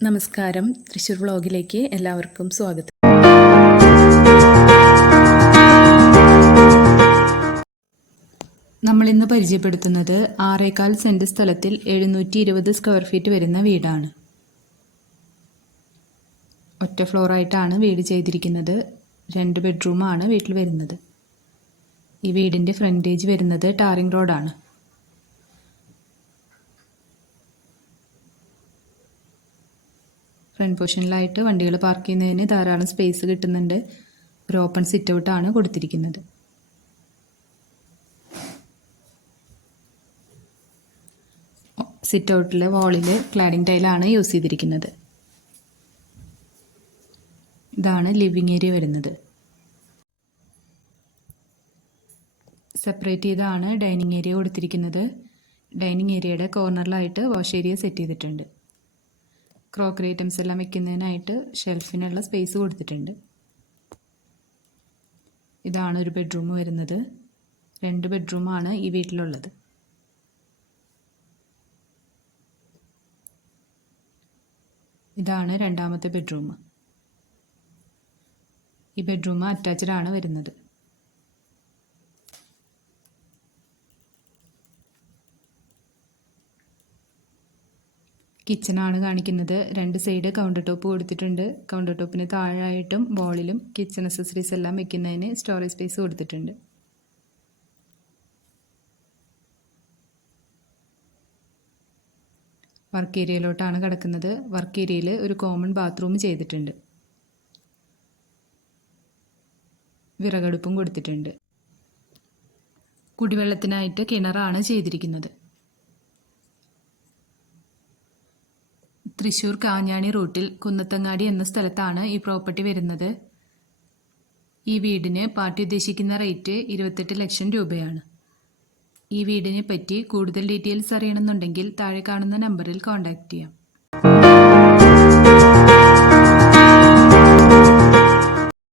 നമസ്കാരം. തൃശ്ശൂർ വ്ളോഗിലേക്ക് എല്ലാവർക്കും സ്വാഗതം. നമ്മൾ ഇന്ന് പരിചയപ്പെടുത്തുന്നത് ആറേകാൽ സെന്റ് സ്ഥലത്തിൽ എഴുന്നൂറ്റി ഇരുപത് സ്ക്വയർ ഫീറ്റ് വരുന്ന വീടാണ്. ഒറ്റ ഫ്ലോറായിട്ടാണ് വീട് ചെയ്തിരിക്കുന്നത്. രണ്ട് ബെഡ്റൂമാണ് വീട്ടിൽ വരുന്നത്. ഈ വീടിന്റെ ഫ്രണ്ടേജ് വരുന്നത് ടാറിംഗ് റോഡാണ് ഫ്രണ്ട് പൊസിഷനിലായിട്ട് വണ്ടികൾ പാർക്ക് ചെയ്യുന്നതിന് ധാരാളം സ്പേസ് കിട്ടുന്നുണ്ട്. ഒരു ഓപ്പൺ സിറ്റ് ഔട്ടാണ് കൊടുത്തിരിക്കുന്നത്. സിറ്റ് ഔട്ടിലെ വാളിൽ ക്ലാഡിംഗ് ടൈലാണ് യൂസ് ചെയ്തിരിക്കുന്നത്. ഇതാണ് ലിവിങ് ഏരിയ വരുന്നത്. സെപ്പറേറ്റ് ചെയ്താണ് ഡൈനിങ് ഏരിയ കൊടുത്തിരിക്കുന്നത്. ഡൈനിങ് ഏരിയയുടെ കോർണറിലായിട്ട് വാഷ് ഏരിയ സെറ്റ് ചെയ്തിട്ടുണ്ട്. ക്രോക്കറി ഐറ്റംസ് എല്ലാം വെക്കുന്നതിനായിട്ട് ഷെൽഫിനുള്ള സ്പേസ് കൊടുത്തിട്ടുണ്ട്. ഇതാണ് ഒരു ബെഡ്റൂം വരുന്നത്. രണ്ട് ബെഡ്റൂമാണ് ഈ വീട്ടിലുള്ളത്. ഇതാണ് രണ്ടാമത്തെ ബെഡ്റൂം. ഈ ബെഡ്റൂം അറ്റാച്ച്ഡ് ആണ് വരുന്നത്. കിച്ചണാണ് കാണിക്കുന്നത്. രണ്ട് സൈഡ് കൗണ്ടർ ടോപ്പ് കൊടുത്തിട്ടുണ്ട്. കൗണ്ടർ ടോപ്പിന് താഴെയായിട്ടും ബോളിലും കിച്ചൺ അക്സസറീസ് എല്ലാം വെക്കുന്നതിന് സ്റ്റോറേജ് സ്പേസ് കൊടുത്തിട്ടുണ്ട്. വർക്ക് ഏരിയയിലോട്ടാണ് കിടക്കുന്നത്. വർക്ക് ഏരിയയിൽ ഒരു കോമൺ ബാത്റൂം ചെയ്തിട്ടുണ്ട്. വിറകടുപ്പും കൊടുത്തിട്ടുണ്ട്. കുടിവെള്ളത്തിനായിട്ട് കിണറാണ് ചെയ്തിരിക്കുന്നത്. തൃശൂർ കാഞ്ഞാണി റൂട്ടിൽ കുന്നത്തങ്ങാടി എന്ന സ്ഥലത്താണ് ഈ പ്രോപ്പർട്ടി വരുന്നത്. ഈ വീടിന് പാർട്ടി ഉദ്ദേശിക്കുന്ന റേറ്റ് ഇരുപത്തെട്ട് ലക്ഷം രൂപയാണ്. ഈ വീടിനെ പറ്റി കൂടുതൽ ഡീറ്റെയിൽസ് അറിയണമെന്നുണ്ടെങ്കിൽ താഴെ കാണുന്ന നമ്പറിൽ കോൺടാക്റ്റ് ചെയ്യാം.